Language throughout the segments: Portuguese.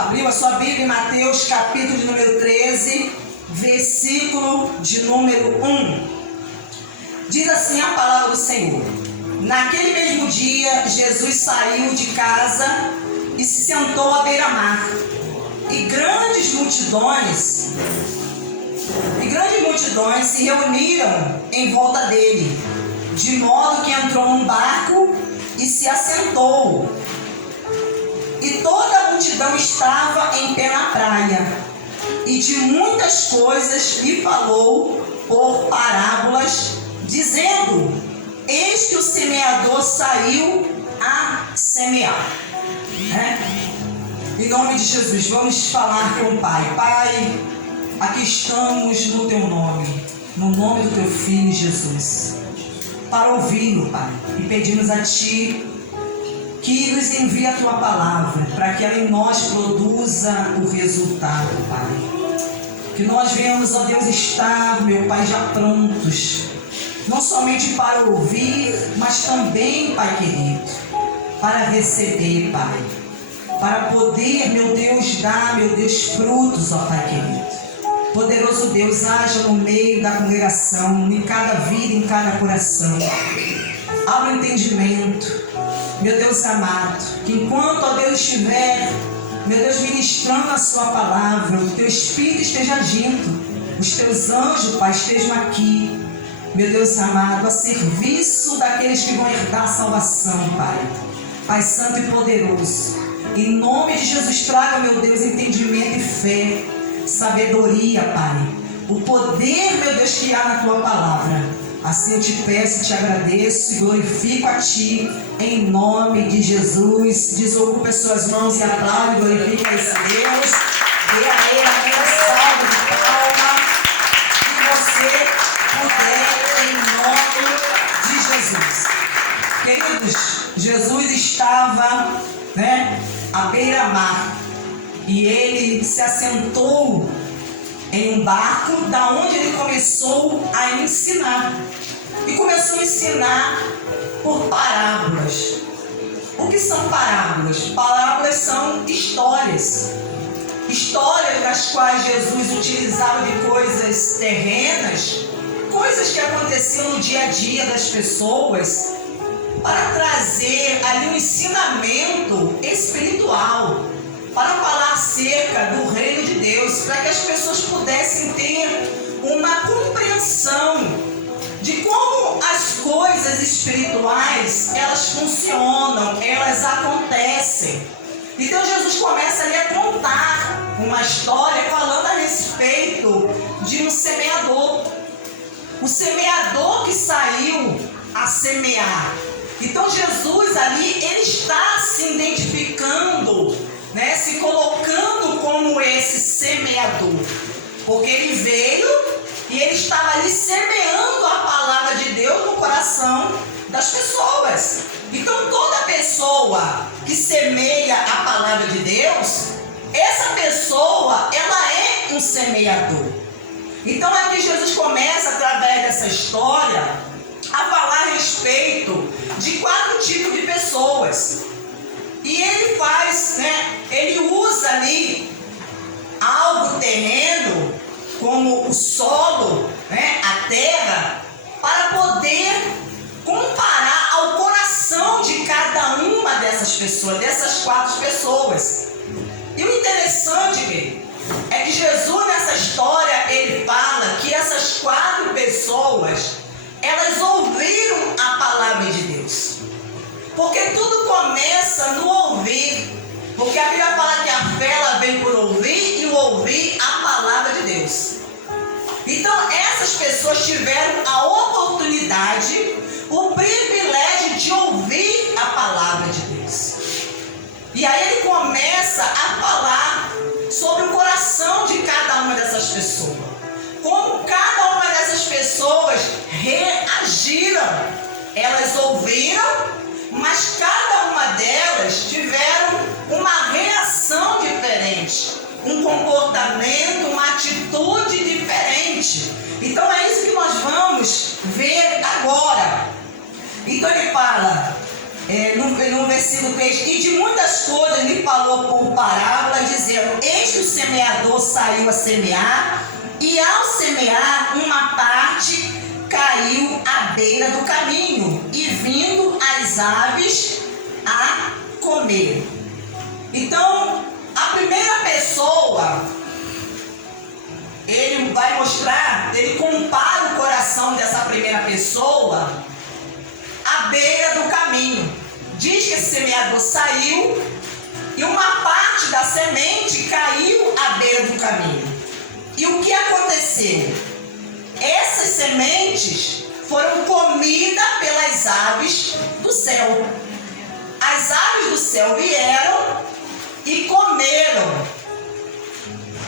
Abriu a sua Bíblia em Mateus capítulo de número 13, versículo de número 1. Diz assim a palavra do Senhor: naquele mesmo dia, Jesus saiu de casa e se sentou à beira-mar. E grandes multidões se reuniram em volta dele, de modo que entrou num barco e se assentou. E toda a multidão estava em pé na praia, e de muitas coisas lhe falou por parábolas, dizendo: eis que o semeador saiu a semear. Em nome de Jesus, vamos falar com o Pai. Pai, aqui estamos no Teu nome, no nome do Teu Filho Jesus, para ouvi-lo, Pai, e pedimos a Ti que nos envie a Tua palavra, para que ela em nós produza o resultado, Pai. Que nós venhamos, ó Deus, estar, meu Pai, já prontos, não somente para ouvir, mas também, Pai querido, para receber, Pai. Para poder, meu Deus, dar, meu Deus, frutos, ó Pai querido. Poderoso Deus, haja no meio da congregação, em cada vida, em cada coração. Abra o entendimento, meu Deus amado, que enquanto, ó Deus, estiver, meu Deus, ministrando a Sua palavra, o Teu Espírito esteja agindo, os Teus anjos, Pai, estejam aqui, meu Deus amado, a serviço daqueles que vão herdar a salvação, Pai. Pai Santo e poderoso, em nome de Jesus, traga, meu Deus, entendimento e fé, sabedoria, Pai, o poder, meu Deus, que há na Tua palavra. Assim eu te peço, te agradeço e glorifico a Ti, em nome de Jesus. Desocupe as suas mãos e aplaude e glorifique a esse Deus. Dê a Ele aquela salva de palma que você puder, em nome de Jesus. Queridos, Jesus estava, à beira-mar, e Ele se assentou em um barco, da onde Ele começou a ensinar. E começou a ensinar por parábolas. O que são parábolas? Parábolas são histórias. Histórias nas quais Jesus utilizava de coisas terrenas, coisas que aconteciam no dia a dia das pessoas, para trazer ali um ensinamento espiritual, para falar acerca do reino de Deus, para que as pessoas pudessem ter uma compreensão de como as coisas espirituais, elas funcionam, elas acontecem. Então Jesus começa ali a contar uma história falando a respeito de um semeador. O semeador que saiu a semear. Então Jesus ali, ele está se identificando, se colocando como esse semeador, porque ele veio e ele estava ali semeando a palavra de Deus no coração das pessoas. Então toda pessoa que semeia a palavra de Deus, essa pessoa, ela é um semeador. Então aqui Jesus começa, através dessa história, a falar a respeito de 4 tipos de pessoas. E ele faz, ele usa ali algo terreno, como o solo, a terra, para poder comparar ao coração de cada uma dessas pessoas, dessas 4 pessoas. E o interessante é que Jesus, nessa história, ele fala que essas 4 pessoas, elas ouviram a palavra de Deus. Porque tudo começa no ouvir. Porque a Bíblia fala que a fé, ela vem por ouvir, e o ouvir a palavra de Deus. Então essas pessoas tiveram a oportunidade, o privilégio de ouvir a palavra de Deus. E aí ele começa a falar sobre o coração de cada uma dessas pessoas. Como cada uma dessas pessoas reagiram. Elas ouviram, mas cada uma delas tiveram uma reação diferente, um comportamento, uma atitude diferente. Então é isso que nós vamos ver agora. Então ele fala no versículo 3: e de muitas coisas lhe falou por parábola, dizendo: semeador saiu a semear, e ao semear, uma parte caiu à beira do caminho, e vindo as aves a comer. Então, a primeira pessoa, ele vai mostrar, ele compara o coração dessa primeira pessoa à beira do caminho. Diz que esse semeador saiu e uma parte da semente caiu à beira do caminho. E o que aconteceu? Essas sementes foram comidas pelas aves do céu. As aves do céu vieram e comeram.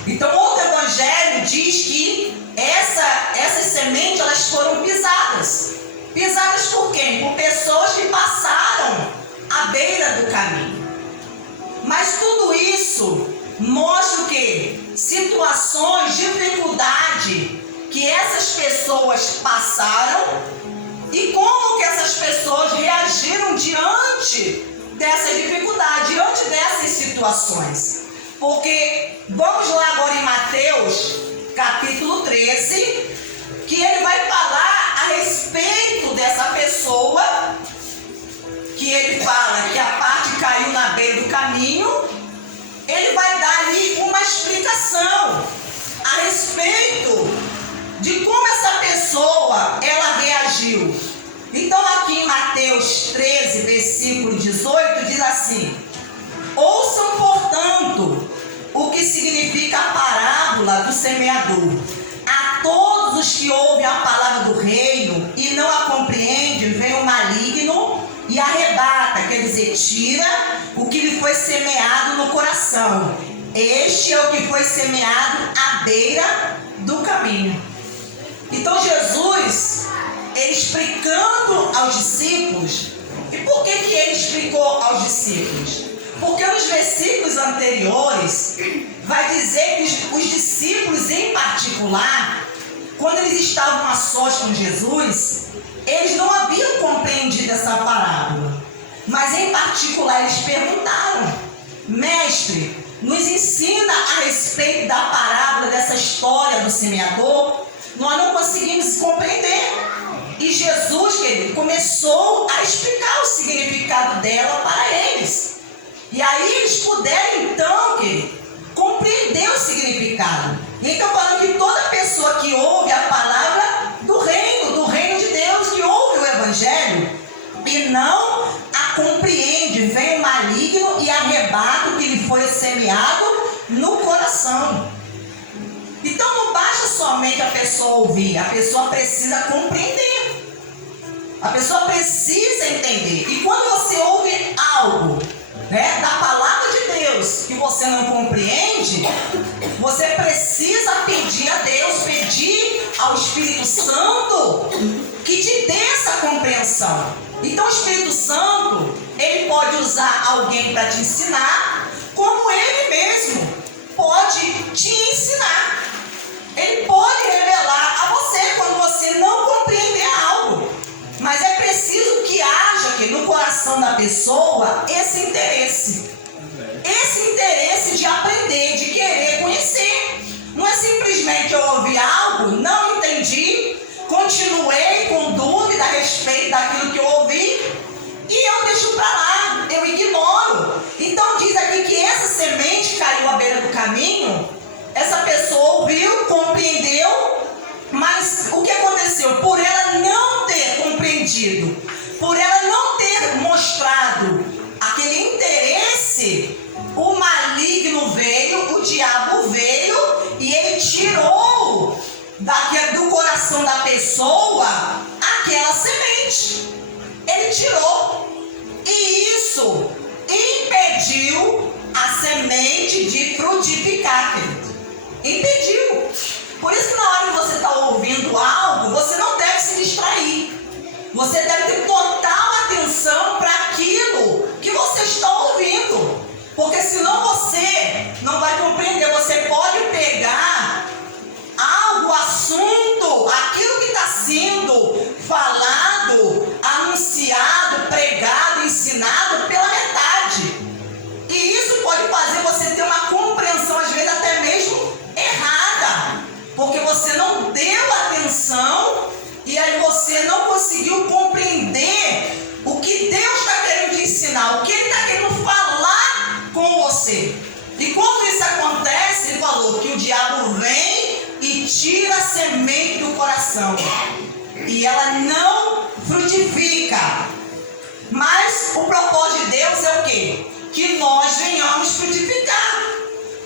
Então, outro evangelho diz que essas sementes elas foram pisadas. Pisadas por quem? Por pessoas que passaram à beira do caminho. Mas tudo isso mostra o quê? Situações, dificuldade que essas pessoas passaram e como que essas pessoas reagiram diante dessa dificuldade, diante dessas situações. Porque vamos lá agora em Mateus, capítulo 13, que ele vai falar a respeito dessa pessoa, que ele fala que a parte caiu na beira do caminho. Ele vai dar ali uma explicação a respeito de como essa pessoa ela reagiu. Então aqui em Mateus 13, versículo 18, diz assim: ouçam, portanto, o que significa a parábola do semeador. A todos os que ouvem a palavra do reino e não a compreendem, vem o maligno e arrebata, quer dizer, tira o que lhe foi semeado no coração. Este é o que foi semeado à beira do caminho. Então Jesus, ele explicando aos discípulos, e por que ele explicou aos discípulos? Porque nos versículos anteriores vai dizer que os discípulos em particular, quando eles estavam a sós com Jesus, eles não haviam compreendido essa parábola. Mas em particular eles perguntaram: mestre, nos ensina a respeito da parábola dessa história do semeador. Nós não conseguimos compreender. E Jesus, querido, começou a explicar o significado dela para eles. E aí eles puderam então, querido, compreender o significado. Então falando que toda pessoa que ouve a palavra do reino de Deus, que ouve o evangelho e não a compreende, vem o maligno e arrebata o que lhe foi semeado no coração. Então não basta somente a pessoa ouvir, a pessoa precisa compreender. A pessoa precisa entender. E quando você ouve algo, da palavra de Deus que você não compreende, você precisa pedir a Deus, pedir ao Espírito Santo que te dê essa compreensão. Então o Espírito Santo, ele pode usar alguém para te ensinar, como ele mesmo pode te ensinar. Ele pode revelar a você quando você não compreender algo. Mas é preciso que haja aqui no coração da pessoa esse interesse. Esse interesse de aprender, de querer conhecer. Não é simplesmente eu ouvi algo, não entendi, continuei com dúvida a respeito daquilo que eu ouvi e eu deixo para lá, eu ignoro. Então diz aqui que essa semente caiu à beira do caminho. Essa pessoa ouviu, compreendeu, mas o que aconteceu? Por ela não ter compreendido, por ela não ter mostrado aquele interesse, o maligno veio, o diabo veio e ele tirou do coração da pessoa aquela semente. Ele tirou. E isso impediu a semente de frutificar, querido. Impediu. Por isso que na hora que você está ouvindo algo, você não deve se distrair. Você deve ter total atenção para aquilo que você está ouvindo. Porque senão você não vai compreender. Você pode pegar algo, assunto, aquilo que está sendo falado, anunciado, pregado, ensinado pela metade. E isso pode fazer você ter uma compreensão, às vezes até mesmo E quando isso acontece, ele falou que o diabo vem e tira a semente do coração. E ela não frutifica. Mas o propósito de Deus é o quê? Que nós venhamos frutificar.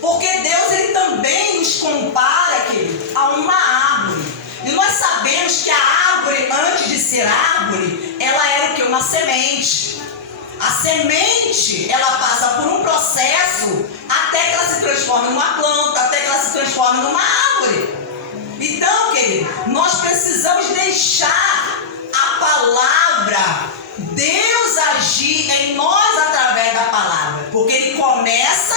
Porque Deus, ele também nos compara, querido, a uma árvore. E nós sabemos que a árvore, antes de ser árvore, ela era o quê? Uma semente. A semente, ela passa por um processo até que ela se transforme numa planta, até que ela se transforme numa árvore. Então, querido, nós precisamos deixar a palavra, Deus agir em nós através da palavra. Porque ele começa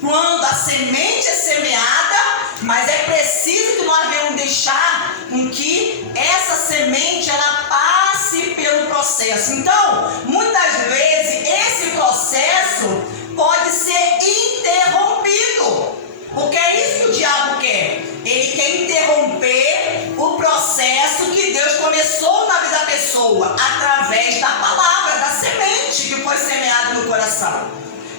quando a semente é semeada, mas é preciso que nós venhamos deixar com que essa semente ela passe pelo processo. Então, muitas vezes esse processo pode ser interrompido, porque é isso que o diabo quer. Ele quer interromper o processo que Deus começou na vida da pessoa através da palavra, da semente que foi semeada no coração.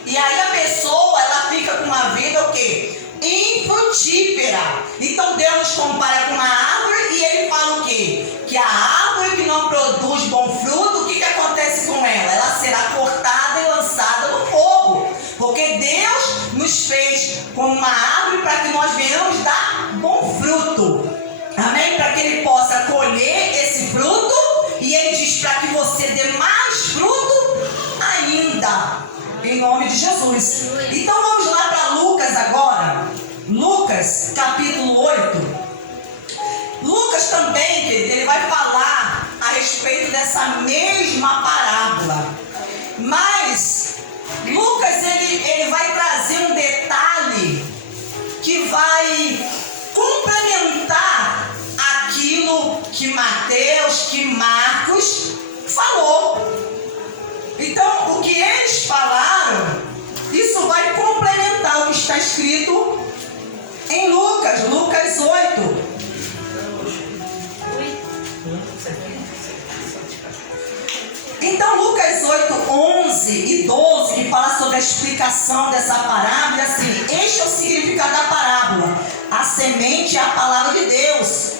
E aí a pessoa, ela fica com uma vida o quê? Infrutífera. Então Deus nos compara com uma árvore e ele fala o quê? Que a árvore que não produz bom fruto, o que acontece com ela? Ela será cortada e lançada no fogo. Porque Deus nos fez como uma árvore para que nós venhamos dar bom fruto. Amém? Para que ele possa colher esse fruto. E ele diz para que você dê mais fruto ainda. Em nome de Jesus. Então vamos lá para Lucas agora. Lucas capítulo 8. Lucas também, ele vai falar a respeito dessa mesma parábola. Mas Lucas ele vai trazer um detalhe que vai complementar aquilo que Mateus, que Marcos falou. Então, o que eles falaram, isso vai complementar o que está escrito em Lucas, Lucas 8. Então, Lucas 8, 11 e 12, que fala sobre a explicação dessa parábola, assim, este é o significado da parábola. A semente é a palavra de Deus.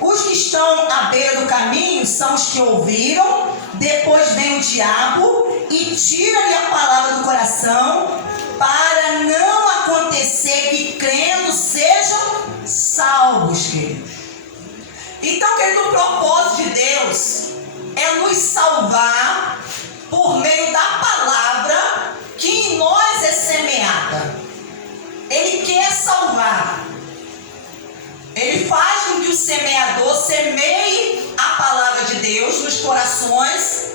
Os que estão à beira do caminho são os que ouviram, depois vem o diabo e tira-lhe a palavra do coração, para não acontecer que crendo sejam salvos, queridos. Então, querido, o propósito de Deus é nos salvar por meio da palavra que em nós é semeada. Ele quer salvar. Ele faz com que o semeador semeie a palavra de Deus nos corações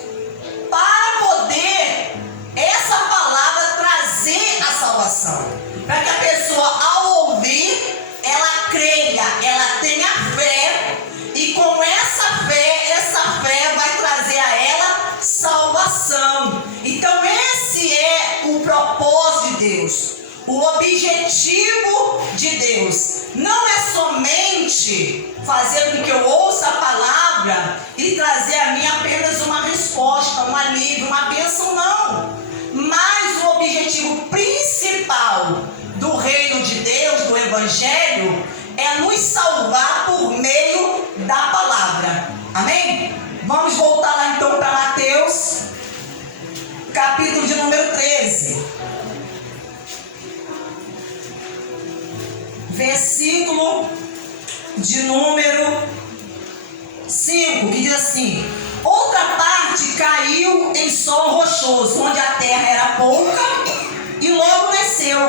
para poder essa palavra trazer a salvação. Para que a pessoa, ao ouvir, ela creia, ela tenha fé, e com essa fé vai trazer a ela salvação. Então esse é o propósito de Deus. O objetivo de Deus não é somente fazer com que eu ouça a palavra e trazer a mim apenas uma resposta, um alívio, uma bênção, não. Mas o objetivo principal do reino de Deus, do Evangelho, é nos salvar por meio da palavra. Amém? Vamos voltar lá então para Mateus, capítulo de número 13. Versículo de número 5, que diz assim: outra parte caiu em solo rochoso, onde a terra era pouca, e logo nasceu,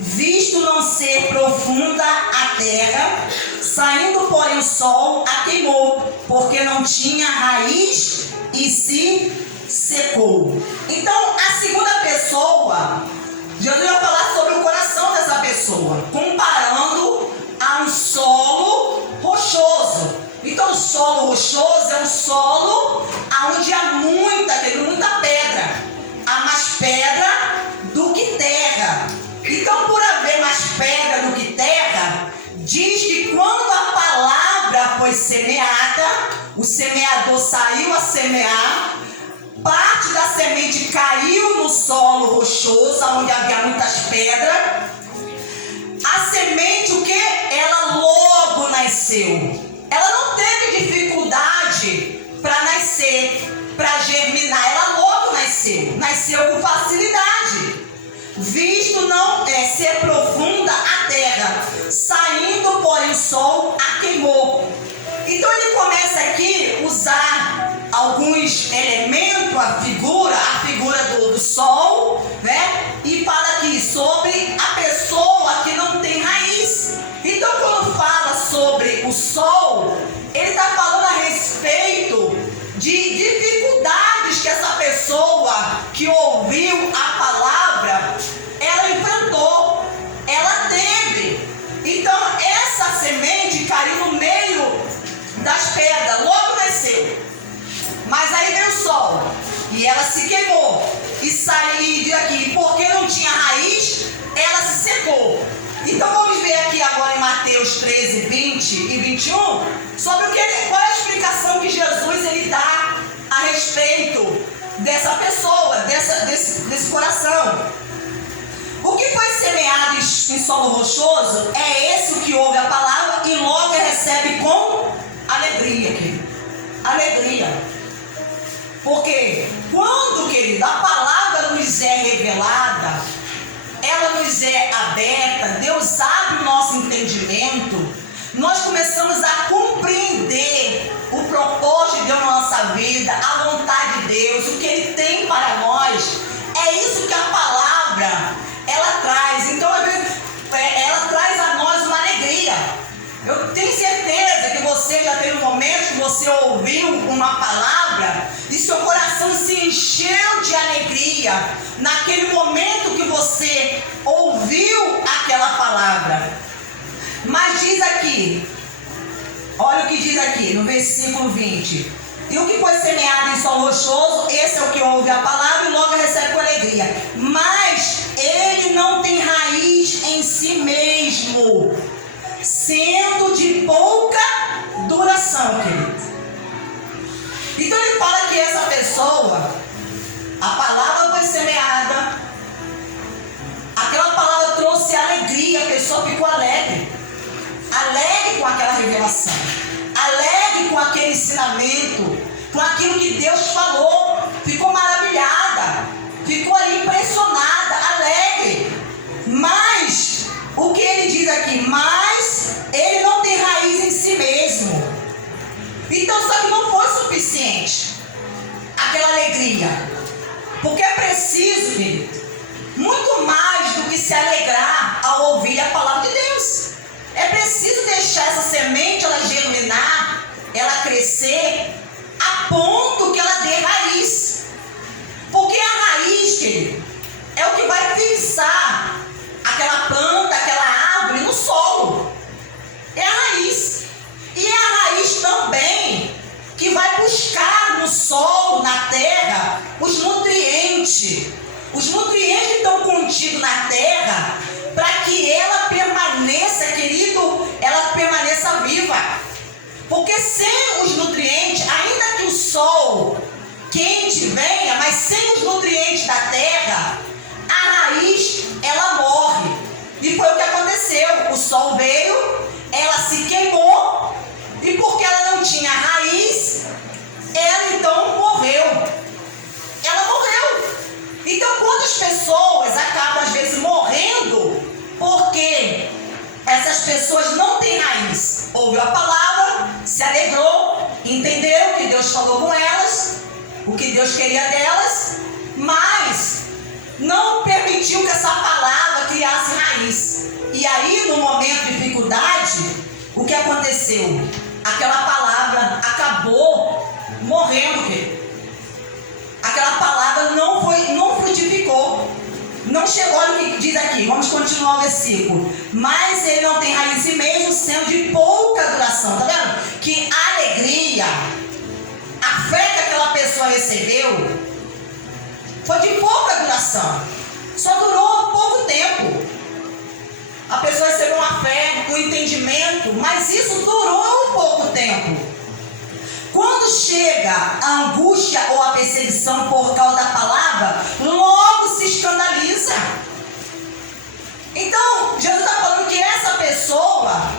visto não ser profunda a terra, saindo porém o sol a queimou, porque não tinha raiz e se secou. Então a segunda pessoa, Jesus vai falar sobre o coração dessa pessoa, comparando a um solo rochoso. Então o solo rochoso é um solo onde há muita pedra. Há mais pedra do que terra. Então, por haver mais pedra do que terra, diz que quando a palavra foi semeada, o semeador saiu a semear, Parte da semente caiu no solo rochoso, onde havia muitas pedras. A semente, o que? Ela logo nasceu. Ela não teve dificuldade para nascer, para germinar. Ela logo nasceu. Nasceu com facilidade. Visto não ser profunda a terra, saindo, porém, o sol a queimou. Então ele começa aqui a usar alguns elementos, a figura do sol, né? E fala aqui sobre a pessoa que não tem raiz. Então quando fala sobre o sol, ele está falando a respeito de dificuldades que essa pessoa que ouviu a palavra, ela enfrentou, ela teve. Então essa semente caiu no meio das pedras, logo nasceu. Mas aí veio o sol e ela se queimou e saiu daqui, porque não tinha raiz, ela se secou. Então vamos ver aqui agora em Mateus 13, 20 e 21 sobre qual é a explicação que Jesus ele dá a respeito dessa pessoa, desse coração. O que foi semeado em solo rochoso é esse que ouve a palavra e logo recebe com alegria, querido. Alegria. Porque quando, querido, a palavra nos é revelada, ela nos é aberta, Deus abre o nosso entendimento, nós começamos a compreender o propósito de Deus na nossa vida, a vontade de Deus, o que Ele tem para nós. É isso que a palavra, ela traz. Então, às vezes, ela traz a nós uma alegria. Eu tenho certeza que você já teve um momento que você ouviu uma palavra e seu coração se encheu de alegria naquele momento que você ouviu aquela palavra. Mas diz aqui, olha o que diz aqui no versículo 20: e o que foi semeado em solo rochoso, esse é o que ouve a palavra e logo recebe com alegria, mas ele não tem raiz em si mesmo, sendo de pouca duração, querido. Então ele fala que essa pessoa, a palavra foi semeada, aquela palavra trouxe alegria, a pessoa ficou alegre com aquela revelação, alegre com aquele ensinamento, com aquilo que Deus falou, ficou maravilhada, ficou ali impressionada, alegre. Mas o que ele diz aqui? Mas ele não tem raiz em si mesmo. Então, só que não foi suficiente aquela alegria, porque é preciso, querido, muito mais do que se alegrar ao ouvir a palavra de Deus. É preciso deixar essa semente ela germinar, ela crescer, a ponto que ela dê raiz. Porque a raiz, querido, é o que vai fixar aquela planta, aquela árvore no solo. É a raiz. E é a raiz também que vai buscar no solo, na terra, os nutrientes. Os nutrientes que estão contidos na terra, para que ela permaneça, querido, ela permaneça viva. Porque sem os nutrientes, ainda que o sol quente venha, mas sem os nutrientes da terra, a raiz, ela morre. E foi o que aconteceu. O sol veio, ela se queimou, e porque ela não tinha raiz, ela então morreu. Ela morreu. Então, quantas pessoas acabam às vezes morrendo porque essas pessoas não têm raiz? Ouviu a palavra, se alegrou, entendeu o que Deus falou com elas, o que Deus queria delas, mas não permitiu que essa palavra criasse raiz. E aí, no momento de dificuldade, o que aconteceu? Aquela palavra acabou morrendo, querido. Aquela palavra não frutificou, não chegou. Olha o que diz aqui, vamos continuar o versículo. Mas ele não tem raiz em si mesmo, sendo de pouca duração. Tá vendo? Que a alegria, a fé que aquela pessoa recebeu, foi de pouca duração, só durou pouco tempo. A pessoa recebeu uma fé, um entendimento, mas isso durou pouco tempo. Quando chega a angústia ou a perseguição por causa da palavra, logo se escandaliza. Então, Jesus está falando que essa pessoa,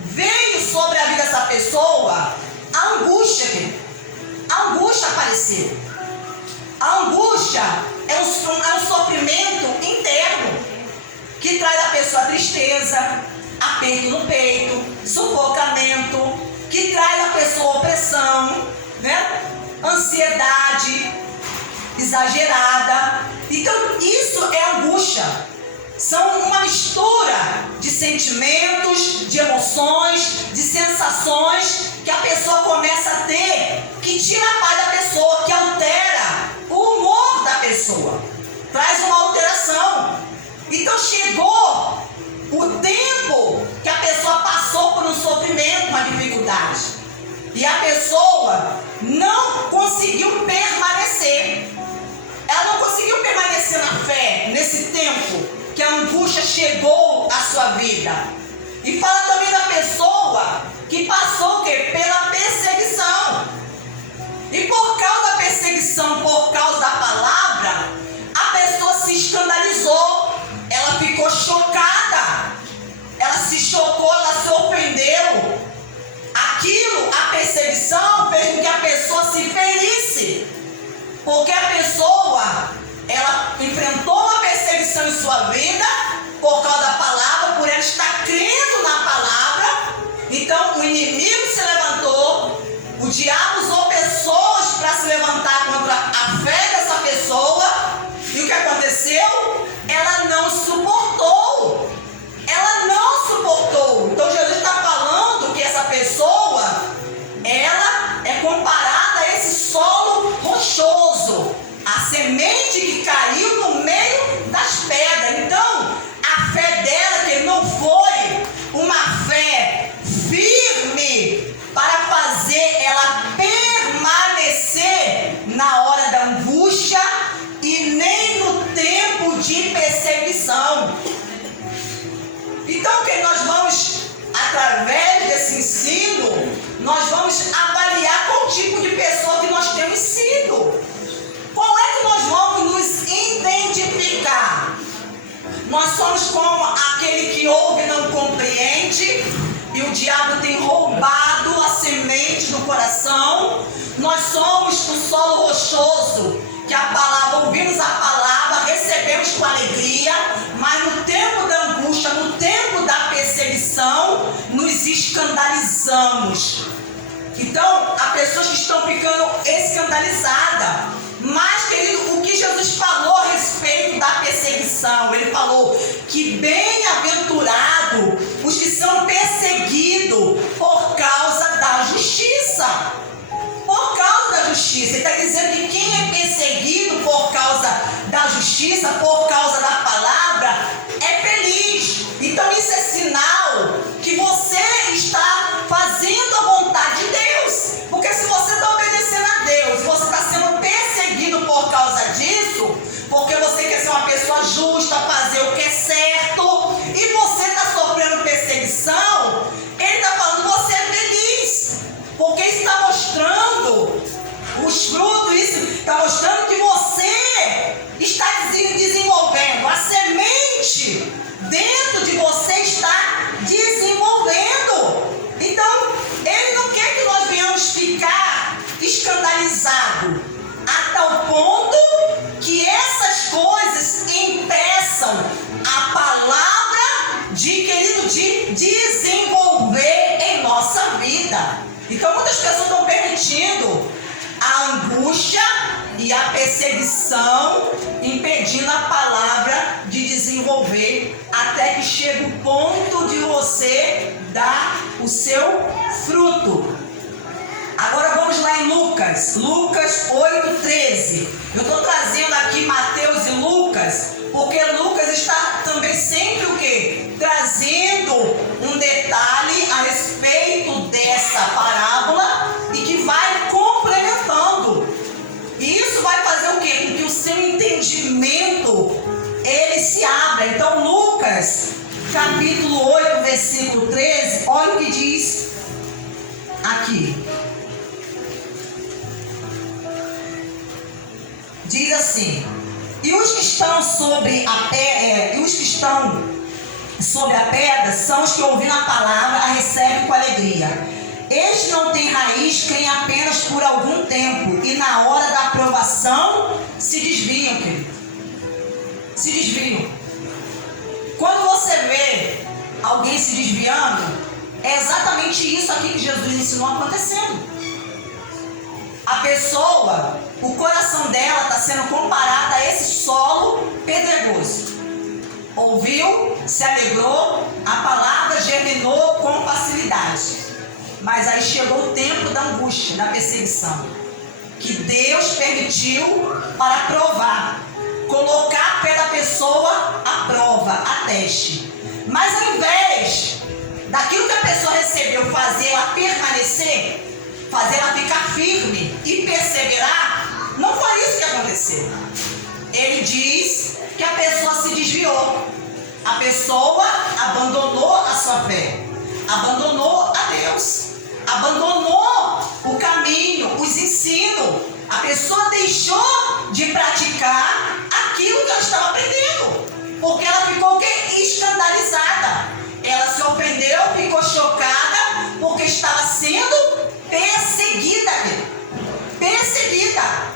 veio sobre a vida dessa pessoa a angústia. A angústia apareceu. A angústia é um sofrimento interno que traz a pessoa tristeza, aperto no peito, sufocamento, que traz a pessoa opressão, né? Ansiedade exagerada. Então isso é angústia. São uma mistura de sentimentos, de emoções, de sensações que a pessoa começa a ter, que tira a paz da pessoa, que altera o humor da pessoa, traz uma alteração. Então chegou o tempo que a pessoa passou por um sofrimento, uma dificuldade, e a pessoa não conseguiu permanecer. Ela não conseguiu permanecer na fé nesse tempo que a angústia chegou à sua vida. E fala também da pessoa que passou o quê? Pela perseguição. E por causa da perseguição, por causa da palavra, a pessoa se escandalizou. Ela ficou chocada. Ela se chocou, ela se ofendeu. Aquilo, a perseguição, fez com que a pessoa se ferisse. Porque a pessoa, ela enfrentou uma perseguição em sua vida por causa da palavra, por ela estar crendo na palavra. Então o inimigo se levantou, o diabo usou pessoas para se levantar contra a fé dessa pessoa. E o que aconteceu? Ela não suportou. Ela não suportou. Então Jesus está falando que essa pessoa, ela é comparada a esse solo rochoso, a semente que caiu no meio das pedras. Então, a fé dela, que não foi uma fé firme para fazer ela permanecer na hora da angústia e nem no tempo de perseguição. Então, que nós vamos, através desse ensino, nós vamos avaliar qual tipo de pessoa que nós temos sido. Qual é que nós vamos nos identificar? Nós somos como aquele que ouve e não compreende, e o diabo tem roubado a semente do coração. Nós somos o solo rochoso, que a palavra, ouvimos a palavra, recebemos com alegria, mas no tempo da angústia, no tempo da perseguição, nos escandalizamos. Então, há pessoas que estão ficando escandalizadas. Mas, querido, o que Jesus falou a respeito da perseguição? Ele falou que bem-aventurado os que são perseguidos por causa da justiça. Por causa da justiça. Ele está dizendo que quem é perseguido por causa da justiça, por causa da palavra, é feliz. Então isso é sinal que você está fazendo a vontade de Deus. Porque se você está obedecendo a Deus, você está sendo perseguido por causa disso, porque você quer ser uma pessoa justa, fazer o que é certo, e você está sofrendo perseguição, ele está falando que você é feliz. Porque isso está mostrando os frutos, isso está mostrando que você está desenvolvendo. A semente dentro de você está desenvolvendo. Então, ele não quer que nós venhamos ficar escandalizados a tal ponto que essas coisas impeçam a palavra de desenvolver em nossa vida. Então muitas pessoas estão permitindo a angústia e a perseguição, impedindo a palavra de desenvolver, até que chega o ponto de você dar o seu fruto. Agora vamos lá em Lucas 8:13. Eu estou trazendo aqui Mateus e Lucas, porque Lucas está também sempre o quê? Trazendo um detalhe a respeito dessa parábola e que vai complementando. E isso vai fazer o quê? Com que o seu entendimento ele se abra. Então Lucas capítulo 8, versículo 13, olha o que diz aqui. diz assim: e os que estão sobre a pedra são os que, ouvindo a palavra, a recebem com alegria. Estes não têm raiz, creem apenas por algum tempo, e na hora da aprovação se desviam, querido. Se desviam. Quando você vê alguém se desviando, é exatamente isso aqui que Jesus ensinou acontecendo. A pessoa, o coração dela está sendo comparado a esse solo pedregoso. Ouviu, se alegrou, a palavra germinou com facilidade. Mas aí chegou o tempo da angústia, da perseguição, que Deus permitiu para provar, colocar a fé da pessoa à prova, a teste. Mas ao invés daquilo que a pessoa recebeu, fazer ela permanecer, fazer ela ficar firme e perseverar, não foi isso que aconteceu. Ele diz que a pessoa se desviou. A pessoa abandonou a sua fé, abandonou a Deus, abandonou o caminho, os ensinos. A pessoa deixou de praticar aquilo que ela estava aprendendo, porque ela ficou escandalizada. Ela se ofendeu, ficou chocada, porque estava sendo perseguida. Perseguida.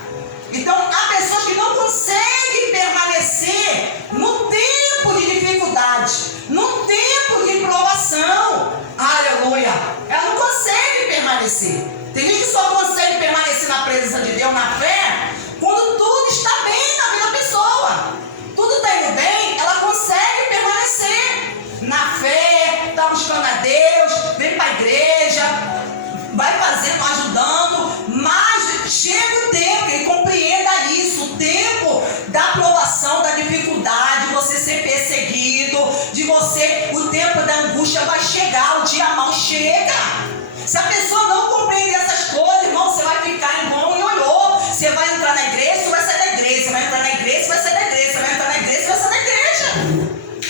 Então, há pessoas que não conseguem permanecer no tempo de dificuldade, no tempo de provação. Aleluia. Ela não consegue permanecer. Tem gente que só consegue permanecer na presença de Deus, na fé, quando tudo está bem na vida da pessoa. Tudo está indo bem, ela consegue permanecer na fé, está buscando a Deus, vem para a igreja, vai fazendo, ajudando, mas chega o tempo, ele compreenda isso, o tempo da provação, da dificuldade, de você ser perseguido, de você, o tempo da angústia vai chegar, o dia mau chega. Se a pessoa não compreender essas coisas, irmão, você vai ficar em bom e olhou. Você vai entrar na igreja, você vai sair da igreja, você vai entrar na igreja, você vai sair da igreja, você vai entrar na igreja, você vai sair da igreja.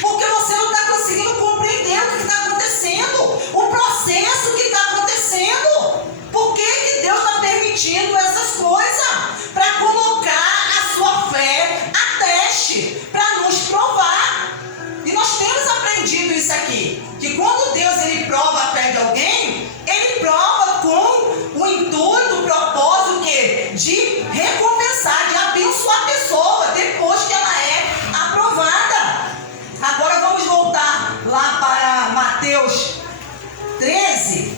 Porque você não está conseguindo compreender o que está acontecendo, o processo que está acontecendo. Por que Deus está permitindo essas coisas? Para colocar a sua fé a teste, para nos provar. E nós temos aprendido isso aqui, que quando Deus ele prova a fé de alguém, ele prova com o intuito, o propósito que? De recompensar, de abençoar a pessoa depois que ela é aprovada. Agora vamos voltar lá para Mateus 13,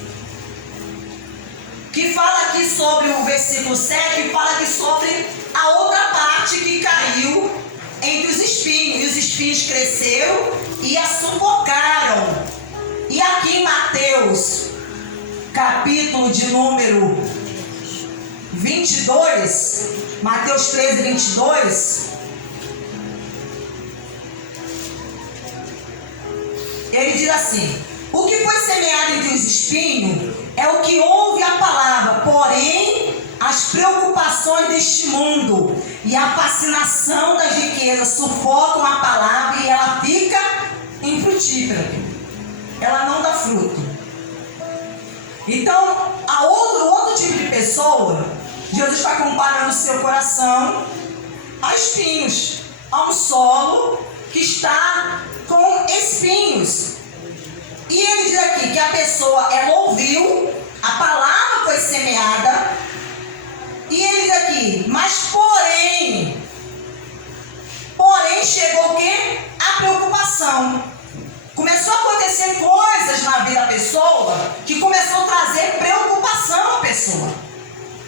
que fala aqui sobre o versículo 7, que fala aqui sobre a outra parte que caiu entre os espinhos. E os espinhos cresceram e a sufocaram. E aqui em Mateus, capítulo de número 22, Mateus 13, 22, ele diz assim: o que foi semeado entre os espinhos é o que ouve a palavra, porém as preocupações deste mundo e a fascinação das riquezas sufocam a palavra e ela fica infrutífera. Ela não dá fruto. Então, a outro tipo de pessoa, Jesus está comparando o seu coração a espinhos, a um solo que está com espinhos. E ele diz aqui que a pessoa, ela ouviu, a palavra foi semeada, e ele diz aqui, mas porém chegou o quê? A preocupação. Começou a acontecer coisas na vida da pessoa que começou a trazer preocupação à pessoa.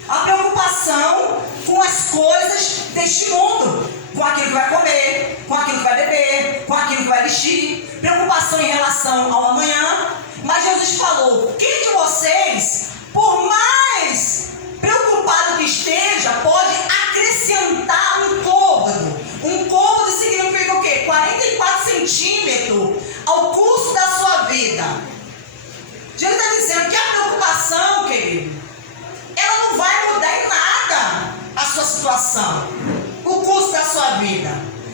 A preocupação com as coisas deste mundo, com aquilo que vai comer, com aquilo que vai beber, com aquilo que vai vestir, preocupação em relação ao amanhã. Mas Jesus falou: quem de vocês, por mais preocupado que esteja, pode acrescentar um côvado? Um côvado significa o quê? 44 centímetros ao curso da sua vida. Jesus está dizendo que a preocupação, querido, ela não vai mudar em nada a sua situação, o curso da sua vida.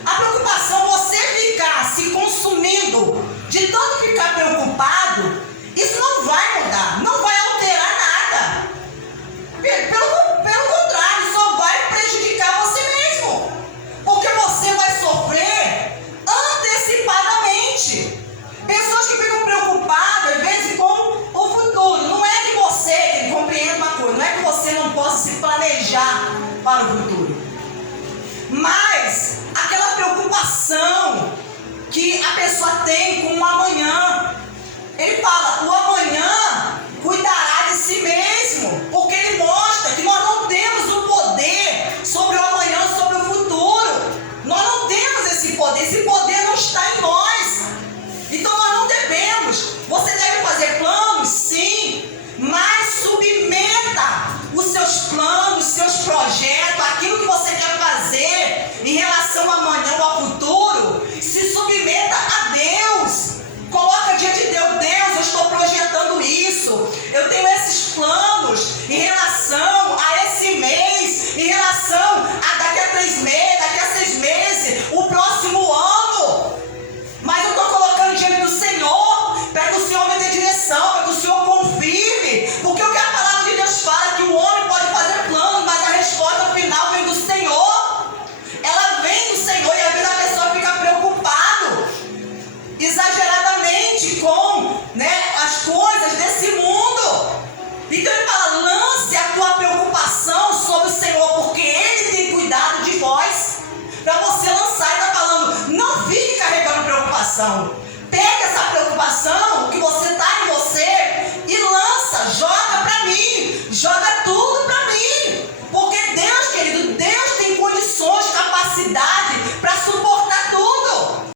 A preocupação, você ficar se consumindo, de tanto ficar preocupado, isso não vai mudar, não vai alterar nada. Pelo contrário, só vai prejudicar você mesmo. relação que a pessoa tem com o amanhã. Ele fala, o amanhã cuidará de si mesmo, porque ele mostra que nós não temos o poder sobre o amanhã, sobre o futuro. Nós não temos esse poder não está em nós. Então nós não devemos. Você deve fazer planos, sim, mas submeta os seus planos, seus projetos, aquilo que você quer fazer em relação ao amanhã ou ao futuro, se submeta a Deus. Coloca diante de Deus, Deus, eu estou projetando isso, eu tenho esses planos em relação a esse mês, em relação a daqui a 3 meses, daqui a 6 meses, o próximo ano. Mas eu estou colocando diante do Senhor, para que o Senhor me dê direção, para que o Senhor confirme, porque o que a palavra de Deus fala é que o homem pode fazer planos, mas a resposta final vem do Senhor. Ela vem do Senhor e a vida da pessoa fica preocupada exageradamente com as coisas desse mundo. Então ele fala, lance a tua preocupação sobre o Senhor, porque Ele tem cuidado de vós. Para você lançar, Ele está falando, não fique carregando preocupação. Pega essa preocupação que você está em você e lança, joga para mim, joga